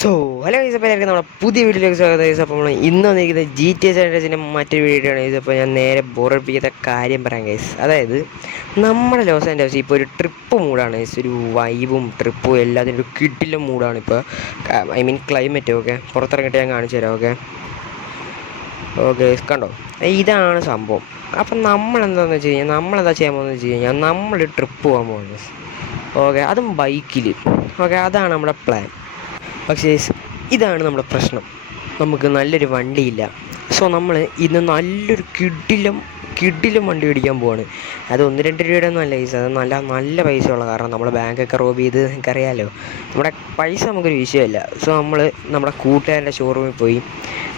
So hello guys, അപ്പോൾ എല്ലാവർക്കും നമ്മുടെ പുതിയ വീഡിയോയിലേക്ക് സ്വാഗതം ഗൈസ്. അപ്പോൾ നമ്മൾ ഇന്ന് വന്നിരിക്കുന്നത് GTA സാൻഡ്രീസിൻ്റെ മറ്റൊരു വീഡിയോ ആണ് ഗൈസ്. അപ്പോൾ ഞാൻ നേരെ ബോറടിപ്പിക്കാത്ത കാര്യം പറയാം ഗൈസ്. അതായത് നമ്മുടെ ലോസ് ആൻഡോസ് ഇപ്പോൾ ഒരു ട്രിപ്പ് മൂഡാണ് ഗൈസ്. ഒരു വൈബും ട്രിപ്പും എല്ലാത്തിനും ഒരു കിടില മൂഡാണ് ഇപ്പോൾ. I mean climate. ഓക്കെ, പുറത്തിറങ്ങിയിട്ട് ഞാൻ കാണിച്ചു തരാം. ഓക്കെ ഓക്കെ കണ്ടോ, ഇതാണ് സംഭവം. അപ്പം നമ്മളെന്താണെന്ന് വെച്ച് കഴിഞ്ഞാൽ നമ്മളെന്താ ചെയ്യാൻ പോകുന്നത് വെച്ച് കഴിഞ്ഞാൽ നമ്മൾ ട്രിപ്പ് പോകാൻ പോകുന്നത് ഗൈസ്. ഓക്കെ, അതും ബൈക്കിൽ. ഓക്കെ, അതാണ് നമ്മുടെ പ്ലാൻ. പക്ഷേ ഇതാണ് നമ്മുടെ പ്രശ്നം, നമുക്ക് നല്ലൊരു വണ്ടിയില്ല. സോ നമ്മൾ ഇന്ന് നല്ലൊരു കിടിലം വണ്ടി മേടിക്കാൻ പോവാണ്. അത് 1-2 രൂപയുടെ ഒന്നും അല്ല പൈസ, അത് നല്ല നല്ല പൈസയുള്ള. കാരണം നമ്മുടെ ബാങ്കൊക്കെ റോബ് ചെയ്ത് നിങ്ങൾക്കറിയാമല്ലോ, നമ്മുടെ പൈസ നമുക്കൊരു വിഷയമല്ല. സോ നമ്മൾ നമ്മുടെ കൂട്ടുകാരുടെ ഷോറൂമിൽ പോയി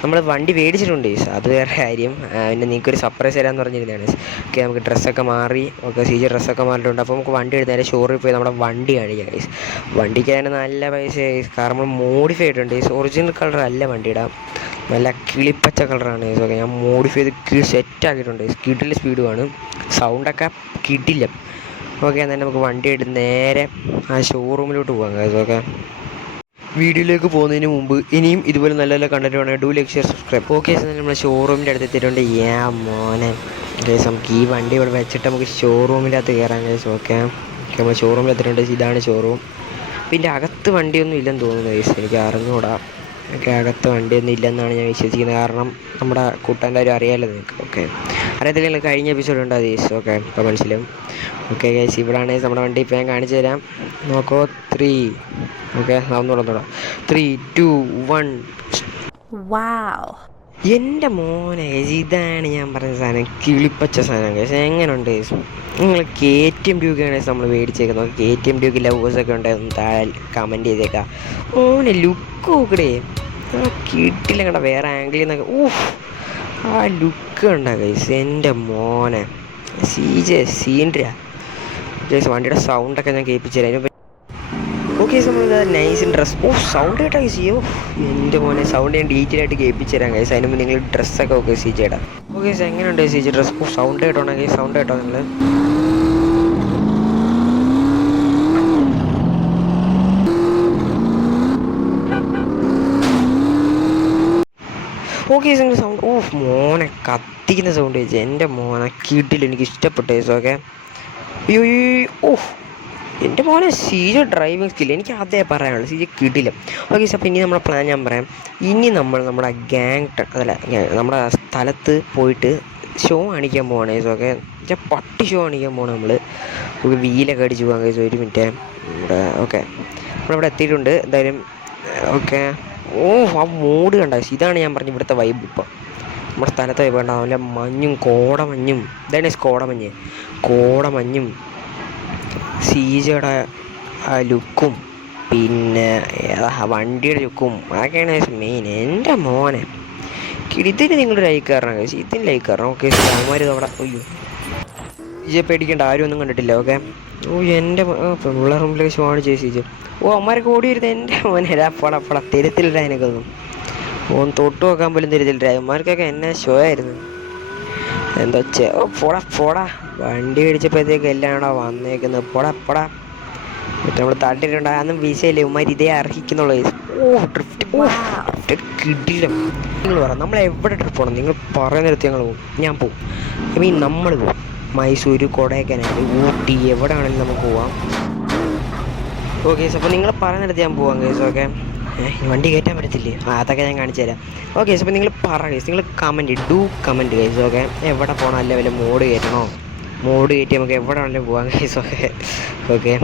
നമ്മൾ വണ്ടി മേടിച്ചിട്ടുണ്ട് ഗൈസ്, അത് വേറെ കാര്യം. പിന്നെ നിങ്ങൾക്കൊരു സർപ്രൈസ് തരാമെന്ന് പറഞ്ഞിരുന്നതാണ്. ഓക്കെ, നമുക്ക് ഡ്രസ്സൊക്കെ മാറി. ഓക്കെ, ഡ്രസ്സൊക്കെ മാറിയിട്ടുണ്ട്. അപ്പോൾ നമുക്ക് വണ്ടി എടുത്ത് നേരെ ഷോറൂമിൽ പോയി നമ്മുടെ വണ്ടി കാണിക്കാം ഗൈസ്. വണ്ടിക്ക് നല്ല പൈസ ഗൈസ്, കാരണം നമ്മൾ മോഡിഫൈ ചെയ്തിട്ടുണ്ട് ഗൈസ്. ഒറിജിനൽ കളർ അല്ല വണ്ടിയുടെ, നല്ല കിളിപ്പച്ച കളറാണ് ഗൈസ്. ഓക്കെ, ഞാൻ മോഡിഫൈ ചെയ്ത് സെറ്റാക്കിയിട്ടുണ്ട്. കിടില സ്പീഡുമാണ്, സൗണ്ടൊക്കെ കിടില്ല. ഓക്കെ, എന്നാൽ നമുക്ക് വണ്ടി എടുത്ത് നേരെ ആ ഷോറൂമിലോട്ട് പോകാം ഗൈസ്. ഓക്കെ, വീഡിയോയിലേക്ക് പോകുന്നതിന് മുമ്പ് ഇനിയും ഇതുപോലെ നല്ല നല്ല കണ്ടന്റ് വേണം. Do like, share, subscribe. Okay, നമ്മൾ ഷോറൂമിൻ്റെ അടുത്ത് എത്തിയിട്ടുണ്ട്. മോനെ ഗൈസ്, നമുക്ക് ഈ വണ്ടി ഇവിടെ വെച്ചിട്ട് നമുക്ക് ഷോറൂമിനകത്ത് കയറാം ഗൈസ്. ഓക്കെ, നമ്മൾ ഷോറൂമിൽ എത്തിയിട്ടുണ്ട്. ഇതാണ് ഷോറൂം. പിന്നെ അകത്ത് വണ്ടിയൊന്നും ഇല്ലെന്ന് തോന്നുന്നു ഗൈസ്, എനിക്ക് അറിഞ്ഞുകൂടാ. ഒക്കെ, അകത്ത് വണ്ടിയൊന്നും ഇല്ലെന്നാണ് ഞാൻ വിശ്വസിക്കുന്നത്. കാരണം നമ്മുടെ കൂട്ടാൻ്റെ കാര്യം അറിയാമല്ലോ നിങ്ങൾക്ക്. ഓക്കെ, അറിയത്തില്ല, കഴിഞ്ഞ എപ്പിസോഡ് ഉണ്ട് അത് ഗൈസ്. ഓക്കെ, ഇപ്പോൾ മനസ്സിലാവും. ഓക്കെ ഗൈസ്, ഇവിടെയാണ് നമ്മുടെ വണ്ടി. ഇപ്പോൾ ഞാൻ കാണിച്ചു തരാം. നോക്കോ, 3. ഓക്കെ, ഒന്നുകൂടെ 3, 2, 1. എൻ്റെ മോനെ ഗൈസ്, ഇതാണ് ഞാൻ പറഞ്ഞ സാധനം, കിളിപ്പച്ച സാധനം ഗൈസ്. എങ്ങനെയുണ്ട് ഗൈസ്? നിങ്ങൾ KTM ഡ്യൂക്കാണ് നമ്മൾ മേടിച്ചേക്കുന്നത്. KTM ഡ്യൂക്ക് ലവേഴ്സൊക്കെ ഉണ്ടായിരുന്നു, താഴെ കമൻറ്റ് ചെയ്തേക്കാം. മോനെ ലുക്ക് നോക്കടേ, കിട്ടില്ല കേട്ടോ, വേറെ ആംഗിളിൽ നിന്നൊക്കെ. ആ ലുക്ക് ഉണ്ടാ ഗൈസ്, എൻ്റെ മോനെ സീൻഡ്ര ഗൈസ്. വണ്ടിയുടെ സൗണ്ടൊക്കെ ഞാൻ കേൾപ്പിച്ചു തരാം. ഓക്കെ, നമ്മൾ നൈസ് ഡ്രസ്. സൗണ്ട് കേട്ടോ ഗൈസ്. എൻ്റെ മോനെ, സൗണ്ട് ഞാൻ ഡീറ്റെയിൽ ആയിട്ട് കേൾപ്പിച്ചു തരാം ഗൈസ്. അതിന് മുമ്പ് നിങ്ങൾ ഡ്രസ്സൊക്കെ ഓക്കെ CJയുടെ. ഓക്കെ ഗൈസ്, എങ്ങനെയുണ്ട് CJ ഡ്രസ്? സൗണ്ട് കേട്ടോ ഗൈസ്, സൗണ്ട് കേട്ടോ നിങ്ങൾ. ഓക്കെ ഗൈസ്, സൗണ്ട് മോനെ കത്തിക്കുന്ന സൗണ്ട് ഗൈസ്. എൻ്റെ മോനെ കിട്ടില്ല, എനിക്ക് ഇഷ്ടപ്പെട്ടു ഗൈസ്. ഓക്കെ, എൻ്റെ മോനെ CJ ഡ്രൈവിംഗ് സ്കിൽ എനിക്ക് അതേ പറയാനുള്ളൂ. CJ കിടില്ല. ഓക്കെ, അപ്പോൾ ഇനി നമ്മുടെ പ്ലാൻ ഞാൻ പറയാം. ഇനി നമ്മൾ നമ്മുടെ നമ്മുടെ സ്ഥലത്ത് പോയിട്ട് ഷോ കാണിക്കാൻ പോവാണ് ഗൈസ്. ഓക്കെ, പട്ടി ഷോ കാണിക്കാൻ പോകണം നമ്മൾ. വീലൊക്കെ അടിച്ച് പോകാം ഗൈസ്. ഒരു മിനിറ്റ് ഇവിടെ. ഓക്കെ, നമ്മളിവിടെ എത്തിയിട്ടുണ്ട് എന്തായാലും. ഓക്കെ, ആ മൂഡ് കണ്ട ഗൈസ്, ഇതാണ് ഞാൻ പറഞ്ഞു ഇവിടുത്തെ വൈബ്. ഇപ്പം നമ്മുടെ സ്ഥലത്ത് വൈബ് കണ്ട, നല്ല മഞ്ഞും കോടമഞ്ഞും. ഇതാണ് കോടമഞ്ഞും CJയുടെ ആ ലുക്കും, പിന്നെ വണ്ടിയുടെ ലുക്കും, അതൊക്കെയാണ് മെയിൻ. എൻ്റെ മോനെ ഇതിന് നിങ്ങളുടെ ലൈക്ക് കാരണം കഴിച്ചു, ഇതിന് ലൈക്ക് കാരണം. ഓക്കെ, അവന്മാർ അവിടെ. CJ പേടിക്കേണ്ട, ആരും ഒന്നും കണ്ടിട്ടില്ല. ഓക്കെ, എൻ്റെ പിള്ളേർ റൂമിലേക്ക് ഷോ ആണ് CJ. അവന്മാരൊക്കെ ഓടി വരുന്നത്. എൻ്റെ മോനെ പട തരത്തിലില്ല. എനിക്കൊന്നും തൊട്ട് നോക്കാൻ പോലും തരത്തില്ല. അവന്മാർക്കൊക്കെ എന്നെ ഷോ ആയിരുന്നു. എന്താ പോടാ വണ്ടി മേടിച്ചപ്പോഴത്തേക്ക് എല്ലാം കൂടെ വന്നേക്കുന്നത്. പോടാ എന്നിട്ട് നമ്മൾ തട്ടിട്ടുണ്ട്. അതൊന്നും വിഷയമില്ല, ഉമ്മാർ ഇതേ അർഹിക്കുന്നുള്ളൂ. ഡ്രിഫ്റ്റ് കിടില്ല. നിങ്ങൾ പറ, നമ്മൾ എവിടെ ട്രിപ്പ് പോകണം? നിങ്ങൾ പറയുന്നിടത്ത് ഞങ്ങൾ പോകും, ഞാൻ പോവും. ഐ മീൻ നമ്മൾ പോവും. മൈസൂർ, കൊടൈക്കനാൽ, ഊട്ടി, എവിടെ വേണമെങ്കിലും നമുക്ക് പോവാം. ഓക്കെ, അപ്പോൾ നിങ്ങൾ പറയുന്നിടത്ത് ഞാൻ പോവാം ഗൈസ്. ഓക്കെ, വണ്ടി കയറ്റാൻ പറ്റത്തില്ലേ? അതൊക്കെ ഞാൻ കാണിച്ചു തരാം. ഓക്കെ, അപ്പോൾ നിങ്ങൾ പറ ഗൈസ്, നിങ്ങൾ കമൻറ്റ് ഗൈസ്. ഓക്കെ, എവിടെ പോകണം? അല്ല വല്ല മോഡ് കയറ്റണോ? മോഡ് കയറ്റി നമുക്ക് എവിടെ വേണമെങ്കിലും പോകാം ഗൈസ്. ഓക്കെ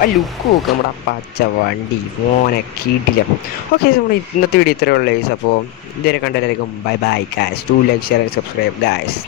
ആ ലുക്ക് നോക്കുക, നമ്മുടെ പച്ച വണ്ടി മോനെ കിടില്ല. ഓക്കെ, നമ്മുടെ ഇന്നത്തെ വീഡിയോ ഇത്രയേ ഉള്ളൂ ഗൈസ്. അപ്പോൾ ഇതുവരെ കണ്ടതായിരിക്കും. Bye guys. Do like, share and subscribe guys.